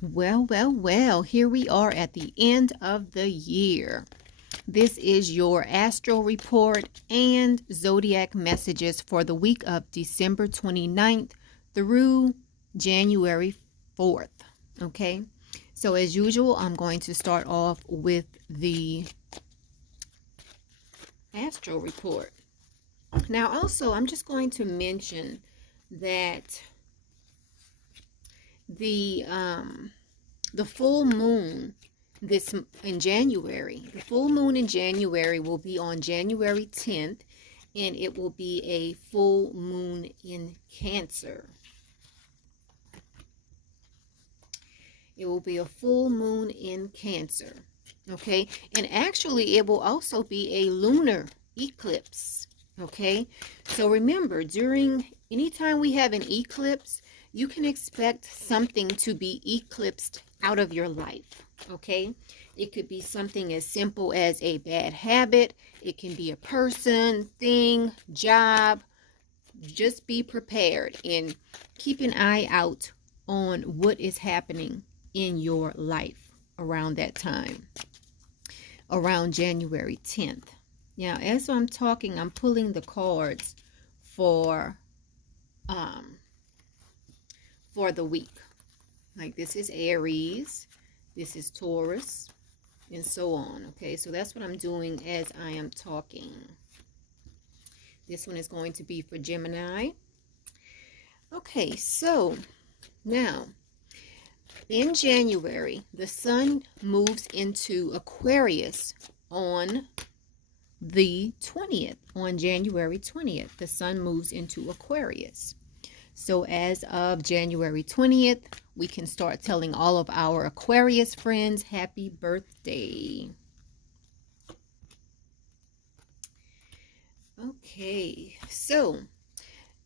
Well, here we are at the end of the year. This is your astro report and zodiac messages for the week of December 29th through January 4th. Okay, so as usual, I'm going to start off with the astro report. Now, also, I'm just going to mention that the full moon the full moon in January will be on January 10th, and it will be a full moon in Cancer. It will be a full moon in Cancer. Okay, and actually it will also be a lunar eclipse. Okay, so remember, anytime we have an eclipse, you can expect something to be eclipsed out of your life. Okay, it could be something as simple as a bad habit. It can be a person, thing, job. Just be prepared and keep an eye out on what is happening in your life around that time, around January 10th. Now, as I'm talking, I'm pulling the cards for the week. Like, this is Aries, this is Taurus, and so on. Okay, so that's what I'm doing as I am talking. This one is going to be for Gemini. Okay, so now in January, the sun moves into Aquarius on the 20th. On January 20th, the sun moves into Aquarius. So as of January 20th, we can start telling all of our Aquarius friends happy birthday. Okay, so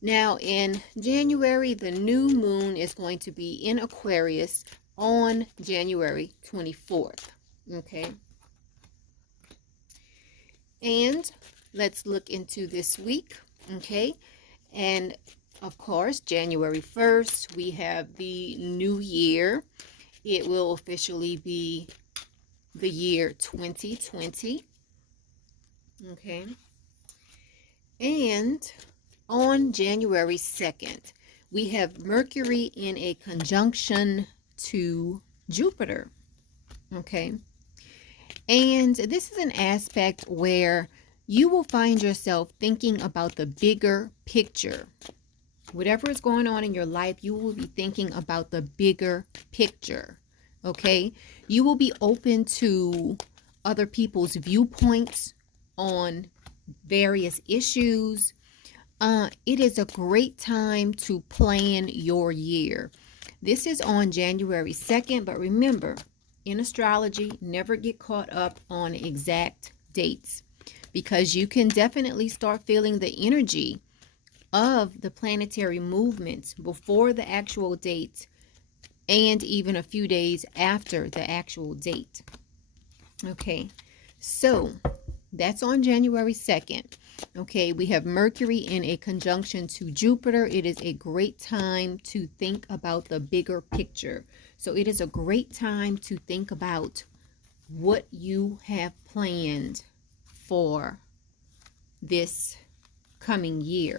now in January, the new moon is going to be in Aquarius on January 24th. Okay, and let's look into this week. Okay, and of course, January 1st, we have the new year. It will officially be the year 2020. Okay. And on January 2nd, we have Mercury in a conjunction to Jupiter. Okay. And this is an aspect where you will find yourself thinking about the bigger picture. Whatever is going on in your life, you will be thinking about the bigger picture. Okay? You will be open to other people's viewpoints on various issues. It is a great time to plan your year. This is on January 2nd, but remember, in astrology, never get caught up on exact dates, because you can definitely start feeling the energy of the planetary movements before the actual date and even a few days after the actual date. Okay, so that's on January 2nd. Okay, we have Mercury in a conjunction to Jupiter. It is a great time to think about the bigger picture. So it is a great time to think about what you have planned for this coming year.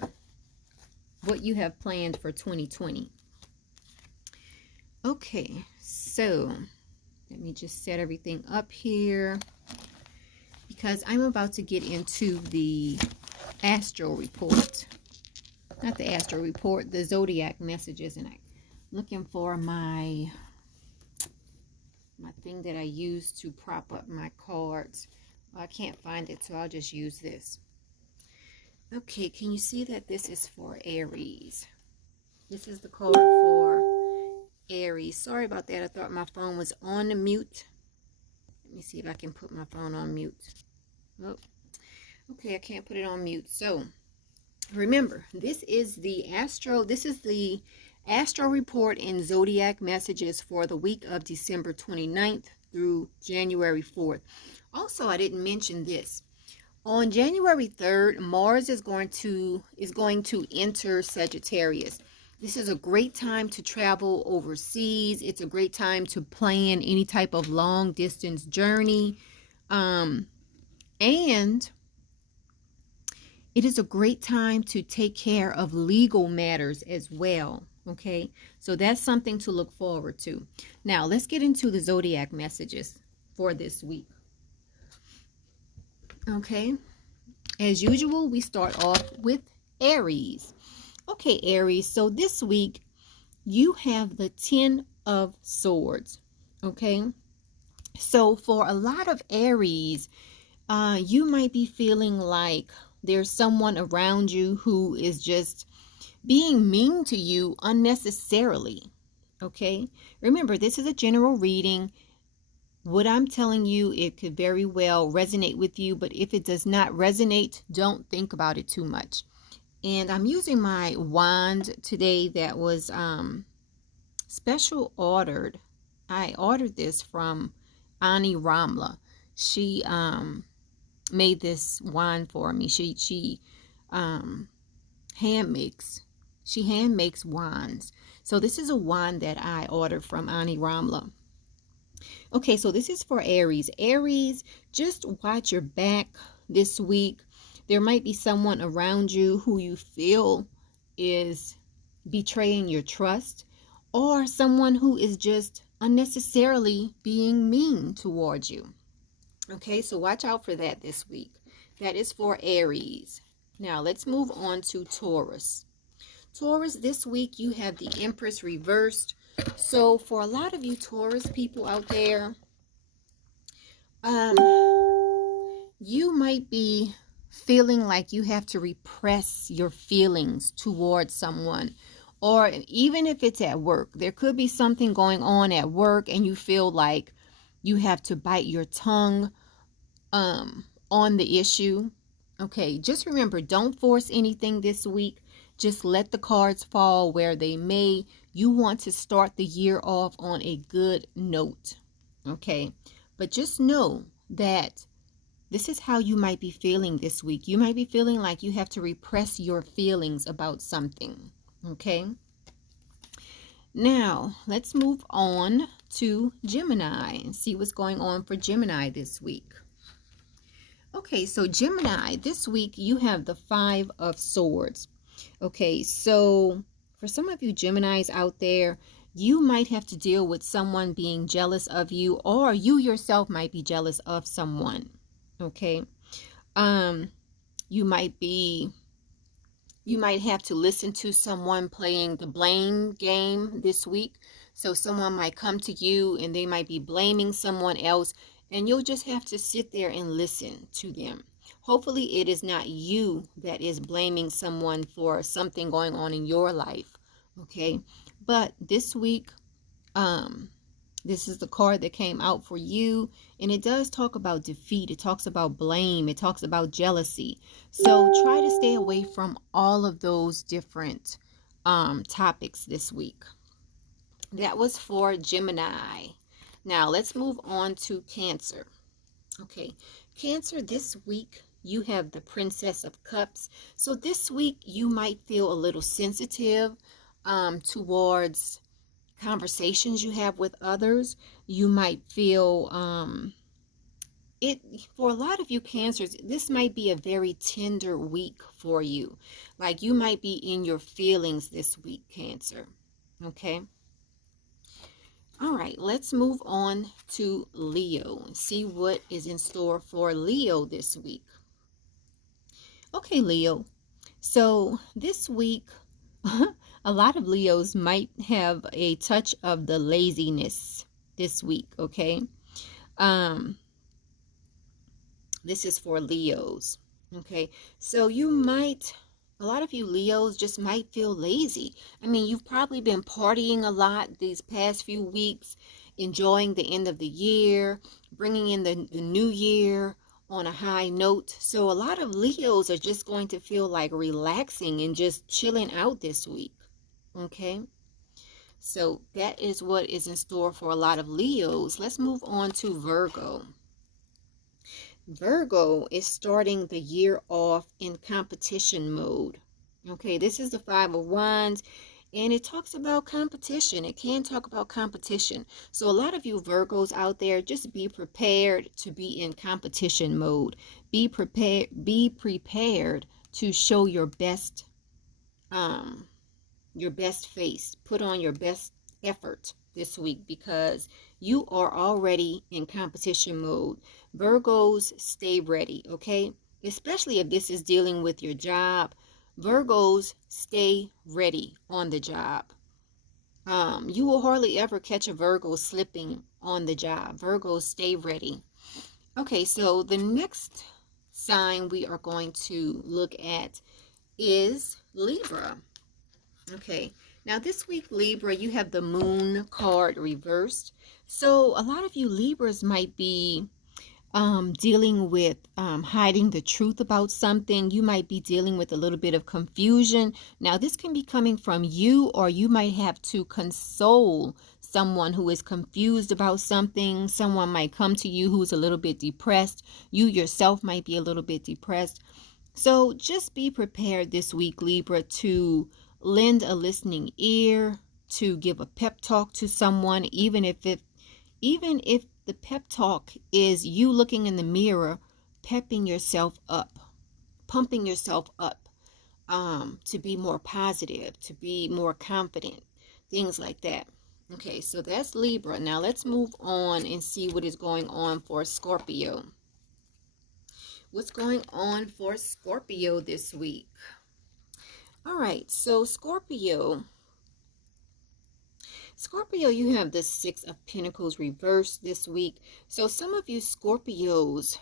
What you have planned for 2020. Okay, so let me just set everything up here, because I'm about to get into the astro report. Not the astro report, the zodiac messages. And I'm looking for my thing that I use to prop up my cards. I can't find it, so I'll just use this. Okay, can you see that this is for Aries? This is the card for Aries. Sorry about that. I thought my phone was on the mute. Let me see if I can put my phone on mute. Oh, okay, I can't put it on mute. So, remember, this is the astro report and zodiac messages for the week of December 29th through January 4th. Also, I didn't mention this. On January 3rd, Mars is going to enter Sagittarius. This is a great time to travel overseas. It's a great time to plan any type of long distance journey. And it is a great time to take care of legal matters as well. Okay, so that's something to look forward to. Now, let's get into the zodiac messages for this week. Okay, as usual, we start off with Aries. Okay, Aries, so this week you have the 10 of Swords. Okay, so for a lot of Aries, you might be feeling like there's someone around you who is just being mean to you unnecessarily. Okay, remember, this is a general reading. What I'm telling you, it could very well resonate with you, but if it does not resonate, don't think about it too much. And I'm using my wand today that was special ordered. I ordered this from Ani Ramla. She made this wand for me. She hand makes wands. So this is a wand that I ordered from Ani Ramla. Okay, so this is for Aries. Aries, just watch your back this week. There might be someone around you who you feel is betraying your trust, or someone who is just unnecessarily being mean towards you. Okay, so watch out for that this week. That is for Aries. Now, let's move on to Taurus. Taurus, this week you have the Empress reversed. So for a lot of you Taurus people out there, you might be feeling like you have to repress your feelings towards someone, or even if it's at work, there could be something going on at work and you feel like you have to bite your tongue on the issue. Okay, just remember, don't force anything this week. Just let the cards fall where they may. You want to start the year off on a good note. Okay, but just know that this is how you might be feeling this week. You might be feeling like you have to repress your feelings about something. Okay, now let's move on to Gemini and see what's going on for Gemini this week. Okay, so Gemini, this week you have the 5 of Swords. Okay, so for some of you Geminis out there, you might have to deal with someone being jealous of you, or you yourself might be jealous of someone. Okay, you might have to listen to someone playing the blame game this week. So someone might come to you and they might be blaming someone else, and you'll just have to sit there and listen to them. Hopefully it is not you that is blaming someone for something going on in your life. Okay, but this week, this is the card that came out for you, and it does talk about defeat. It talks about blame. It talks about jealousy. So try to stay away from all of those different topics this week. That was for Gemini. Now let's move on to Cancer. Okay, Cancer, this week you have the Princess of Cups. So this week you might feel a little sensitive towards conversations you have with others. You might feel for a lot of you Cancers, this might be a very tender week for you. Like you might be in your feelings this week, Cancer. Okay. All right, let's move on to Leo and see what is in store for Leo this week. Okay, Leo. So this week, a lot of Leos might have a touch of the laziness this week, okay? This is for Leos, okay? So a lot of you Leos just might feel lazy. I mean, you've probably been partying a lot these past few weeks, enjoying the end of the year, bringing in the new year on a high note. So a lot of Leos are just going to feel like relaxing and just chilling out this week. Okay, so that is what is in store for a lot of Leos. Let's move on to Virgo. Virgo is starting the year off in competition mode. Okay, this is the 5 of Wands, And it talks about competition. It can talk about competition. So a lot of you Virgos out there, just be prepared to be in competition mode. Be prepared to show your best face. Put on your best effort this week because you are already in competition mode. Virgos, stay ready, okay? Especially if this is dealing with your job. Virgos, stay ready on the job. You will hardly ever catch a Virgo slipping on the job. Virgos, stay ready. Okay, so the next sign we are going to look at is Libra. Okay, now this week, Libra, you have the Moon card reversed. So a lot of you Libras might be dealing with hiding the truth about something. You might be dealing with a little bit of confusion. Now, this can be coming from you, or you might have to console someone who is confused about something. Someone might come to you who's a little bit depressed. You yourself might be a little bit depressed. So just be prepared this week, Libra, to lend a listening ear, to give a pep talk to someone, even if the pep talk is you looking in the mirror, pepping yourself up, pumping yourself up, to be more positive, to be more confident, things like that. Okay, so that's Libra. Now let's move on and see what is going on for Scorpio. What's going on for Scorpio this week? All right, so Scorpio, you have the Six of Pentacles reversed this week. So some of you Scorpios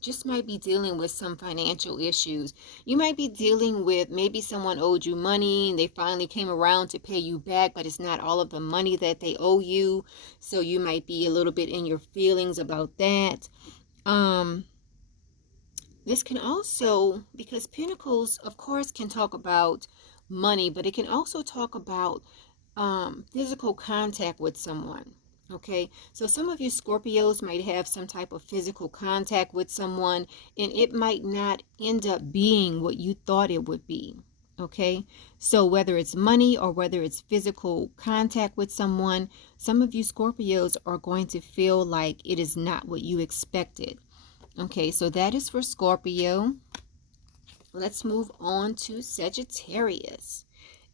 just might be dealing with some financial issues. You might be dealing with maybe someone owed you money and they finally came around to pay you back, but it's not all of the money that they owe you. So you might be a little bit in your feelings about that. This can also, because Pentacles, of course, can talk about money, but it can also talk about physical contact with someone. Okay, so some of you Scorpios might have some type of physical contact with someone, and it might not end up being what you thought it would be. Okay, so whether it's money or whether it's physical contact with someone, some of you Scorpios are going to feel like it is not what you expected. Okay, so that is for Scorpio. Let's move on to Sagittarius.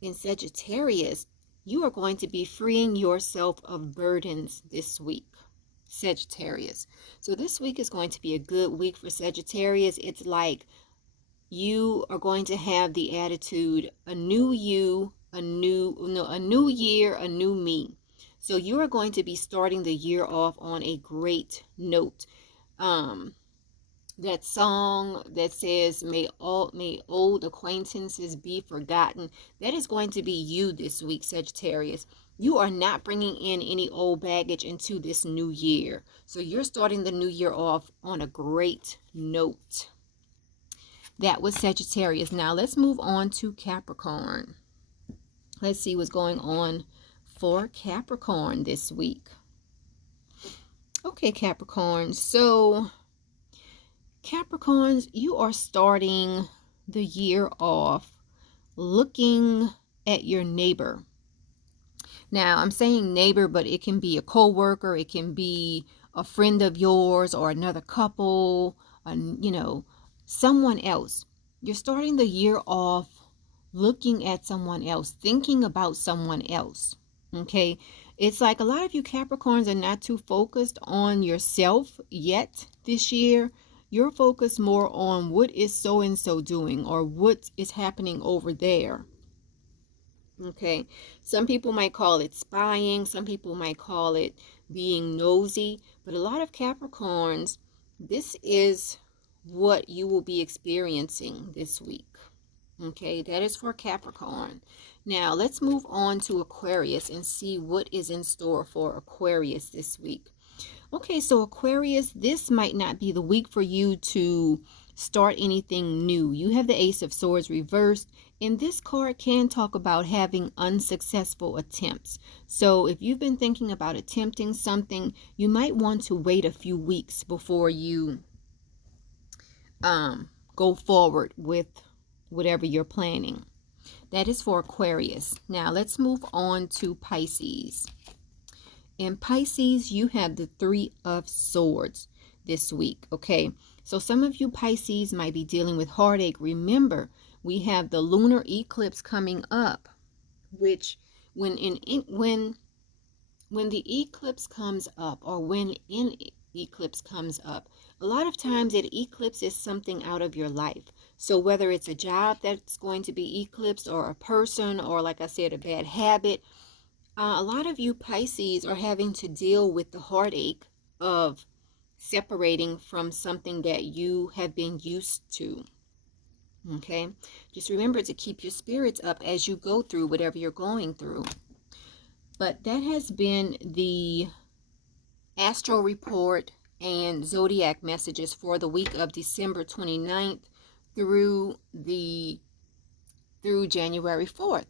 In Sagittarius, you are going to be freeing yourself of burdens this week, Sagittarius. So this week is going to be a good week for Sagittarius. It's like you are going to have the attitude, a new you, a new year, a new me. So you are going to be starting the year off on a great note. That song that says may old acquaintances be forgotten, that is going to be you this week, Sagittarius. You are not bringing in any old baggage into this new year. So you're starting the new year off on a great note. That was Sagittarius. Now let's move on to Capricorn. Let's see what's going on for Capricorn this week. Okay, Capricorn. So Capricorns, you are starting the year off looking at your neighbor. Now, I'm saying neighbor, but it can be a co-worker, it can be a friend of yours or another couple, someone else. You're starting the year off looking at someone else, thinking about someone else. Okay, it's like a lot of you Capricorns are not too focused on yourself yet this year. You're focused more on what is so-and-so doing or what is happening over there. Okay, some people might call it spying. Some people might call it being nosy. But a lot of Capricorns, this is what you will be experiencing this week. Okay, that is for Capricorn. Now, let's move on to Aquarius and see what is in store for Aquarius this week. Okay, so Aquarius, this might not be the week for you to start anything new. You have the Ace of Swords reversed, and this card can talk about having unsuccessful attempts. So if you've been thinking about attempting something, you might want to wait a few weeks before you go forward with whatever you're planning. That is for Aquarius. Now let's move on to Pisces. In Pisces, you have the Three of Swords this week, okay? So some of you Pisces might be dealing with heartache. Remember, we have the lunar eclipse coming up, which when the eclipse comes up, or when an eclipse comes up, a lot of times it eclipses something out of your life. So whether it's a job that's going to be eclipsed, or a person, or like I said, a bad habit, a lot of you Pisces are having to deal with the heartache of separating from something that you have been used to. Okay, just remember to keep your spirits up as you go through whatever you're going through. But that has been the astro report and zodiac messages for the week of December 29th through January 4th.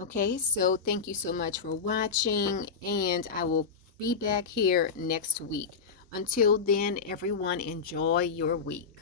Okay, so thank you so much for watching, and I will be back here next week. Until then, everyone, enjoy your week.